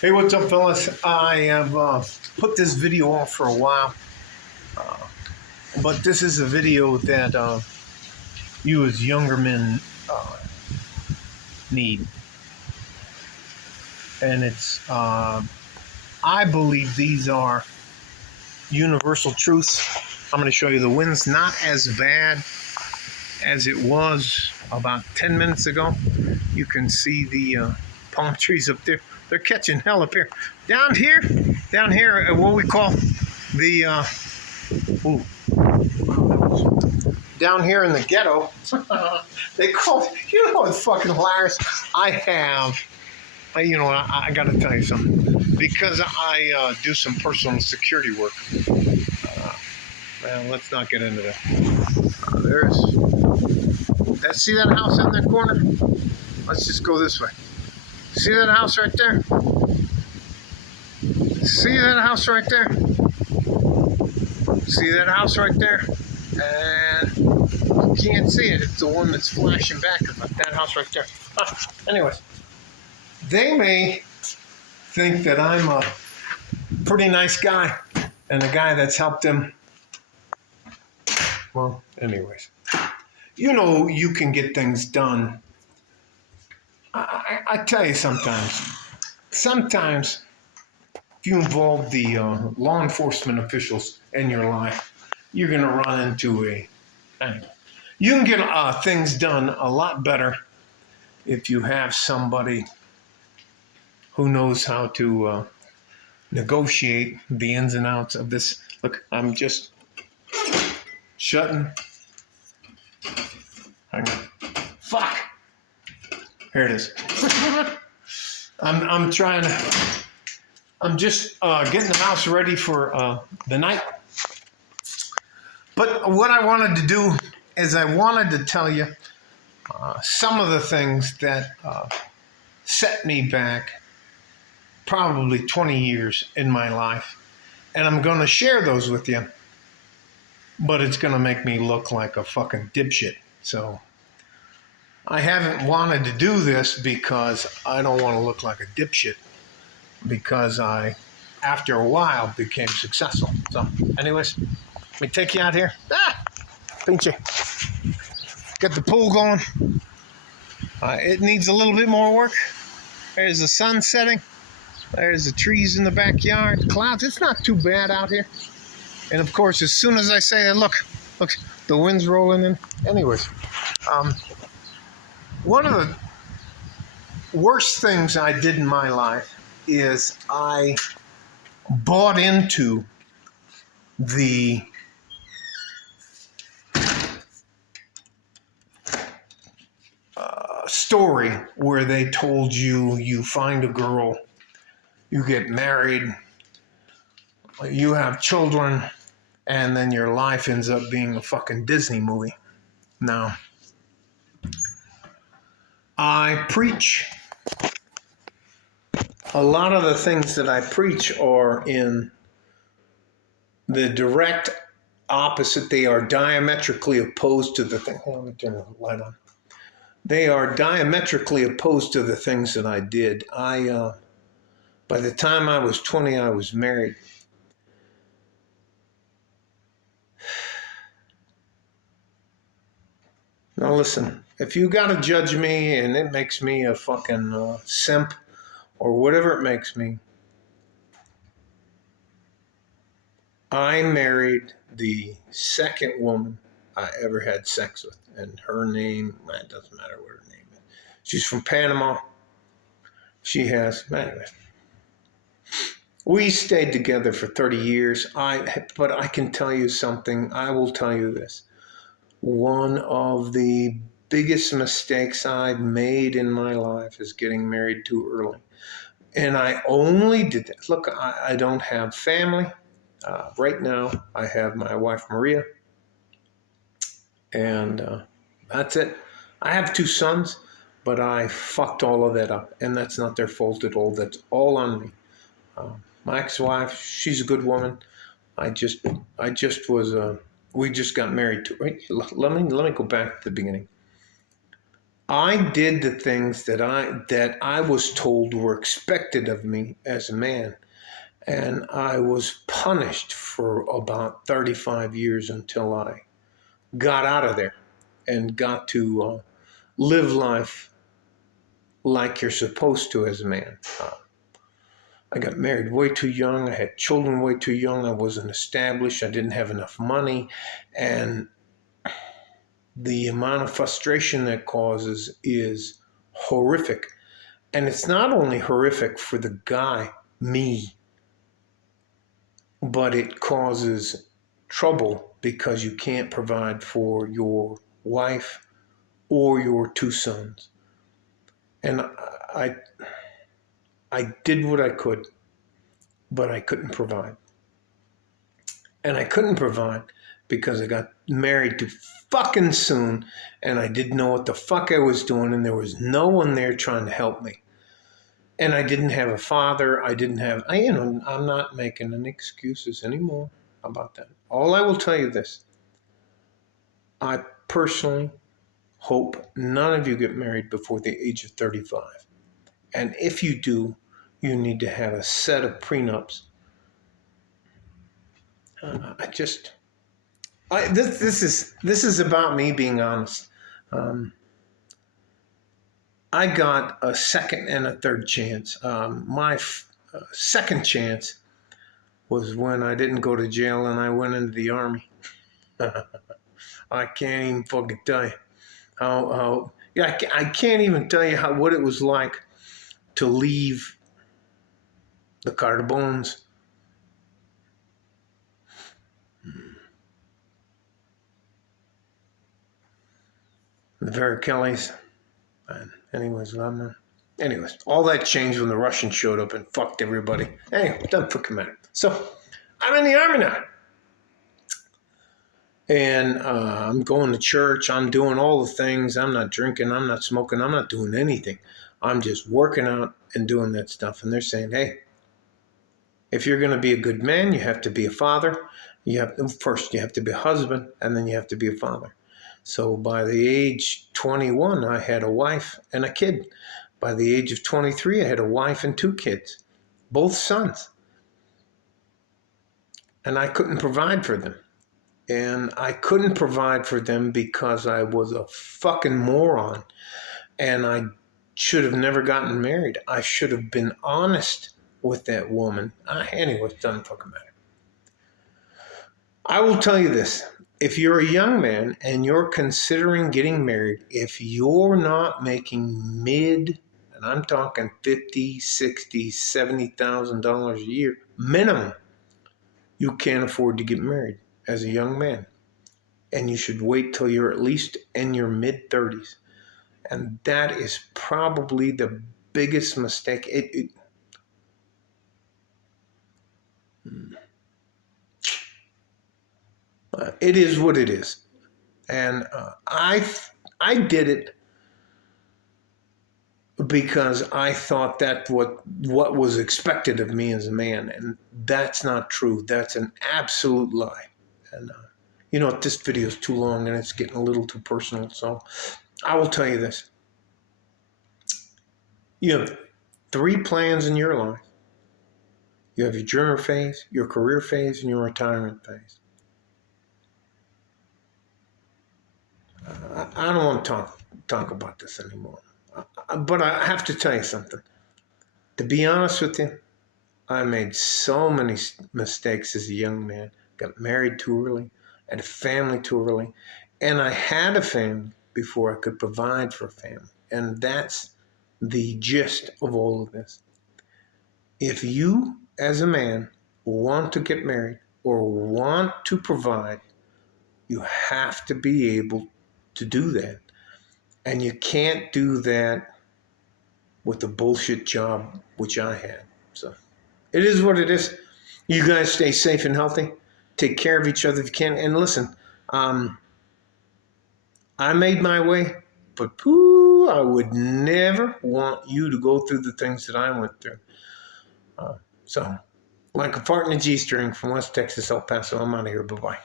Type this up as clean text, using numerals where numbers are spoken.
Hey, what's up, fellas? I have put this video off for a while, but this is a video that you as younger men need. And I believe these are universal truths. I'm going to show you the wind's not as bad as it was about 10 minutes ago. You can see the palm trees up there. They're catching hell up here. Down here, what we call the, down here in the ghetto, they call, you know what's fucking hilarious? I got to tell you something. Because I do some personal security work. Well, let's not get into that. See that house in the corner? Let's just go this way. See that house right there? See that house right there? See that house right there? And you can't see it. It's the one that's flashing back. That house right there. Anyways, they may think that I'm a pretty nice guy and a guy that's helped them. Well, anyways, you can get things done. I tell you sometimes if you involve the law enforcement officials in your life, you're going to run into you can get things done a lot better if you have somebody who knows how to negotiate the ins and outs of this. Look, I'm just shutting. Hang on. Fuck. Here it is. I'm just getting the house ready for the night. But what I wanted to do is I wanted to tell you some of the things that set me back probably 20 years in my life. And I'm going to share those with you. But it's going to make me look like a fucking dipshit. So I haven't wanted to do this because I don't want to look like a dipshit. Because I, after a while, became successful. So anyways, let me take you out here. Pinchy. Get the pool going. It needs a little bit more work. There's the sun setting. There's the trees in the backyard. Clouds. It's not too bad out here. And of course, as soon as I say that, look, the wind's rolling in. Anyways, one of the worst things I did in my life is I bought into the story where they told you find a girl, you get married, you have children, and then your life ends up being a fucking Disney movie. Now, I preach. A lot of the things that I preach are in the direct opposite. They are diametrically opposed to the thing. Hold on, let me turn the light on. They are diametrically opposed to the things that I did. By the time I was 20, I was married. Now listen, if you got to judge me and it makes me a fucking simp or whatever it makes me, I married the second woman I ever had sex with. And her name, it doesn't matter what her name is. She's from Panama. She has, anyway. We stayed together for 30 years. But I can tell you something. I will tell you this. One of the biggest mistakes I've made in my life is getting married too early. And I only did that. Look, I don't have family. Right now, I have my wife, Maria. And that's it. I have 2 sons, but I fucked all of that up. And that's not their fault at all. That's all on me. My ex-wife, she's a good woman. I just was... we just got married. Let me go back to the beginning. I did the things that I was told were expected of me as a man, and I was punished for about 35 years until I got out of there and got to live life like you're supposed to as a man. I got married way too young. I had children way too young. I wasn't established. I didn't have enough money. And the amount of frustration that causes is horrific. And it's not only horrific for the guy, me, but it causes trouble because you can't provide for your wife or your two sons. And I, I did what I could, but I couldn't provide. And I couldn't provide because I got married too fucking soon and I didn't know what the fuck I was doing and there was no one there trying to help me. And I didn't have a father. I'm not making any excuses anymore about that. All I will tell you this. I personally hope none of you get married before the age of 35. And if you do, you need to have a set of prenups. This is about me being honest. I got a second and a third chance. My second chance was when I didn't go to jail and I went into the Army. I can't even fucking tell you I can't even tell you what it was like to leave the Carbones. The Varichellis. And anyways, all that changed when the Russians showed up and fucked everybody. Anyway, doesn't fucking matter. So, I'm in the Army now. And I'm going to church. I'm doing all the things. I'm not drinking. I'm not smoking. I'm not doing anything. I'm just working out and doing that stuff. And they're saying, hey, if you're going to be a good man, you have to be a father. First, you have to be a husband, and then you have to be a father. So by the age 21, I had a wife and a kid. By the age of 23, I had a wife and two kids, both sons. And I couldn't provide for them. And I couldn't provide for them because I was a fucking moron. And I should have never gotten married. I should have been honest with that woman. Anyway, it doesn't fucking matter. I will tell you this. If you're a young man and you're considering getting married, if you're not making and I'm talking $50,000, $60,000, $70,000 a year minimum, you can't afford to get married as a young man. And you should wait till you're at least in your mid-30s. And that is probably the biggest mistake. It is what it is. And I did it because I thought that what was expected of me as a man. And that's not true. That's an absolute lie. And this video is too long and it's getting a little too personal. So I will tell you this. You have 3 plans in your life. You have your dreamer phase, your career phase, and your retirement phase. I don't want to talk about this anymore. But I have to tell you something. To be honest with you, I made so many mistakes as a young man. Got married too early, had a family too early, and I had a family before I could provide for a family. And that's the gist of all of this. If you, as a man, want to get married or want to provide, you have to be able to do that. And you can't do that with a bullshit job, which I had. So it is what it is. You guys stay safe and healthy. Take care of each other if you can. And listen, I made my way, but I would never want you to go through the things that I went through. So, like a fart in a G-string from West Texas, El Paso, I'm out of here. Bye-bye.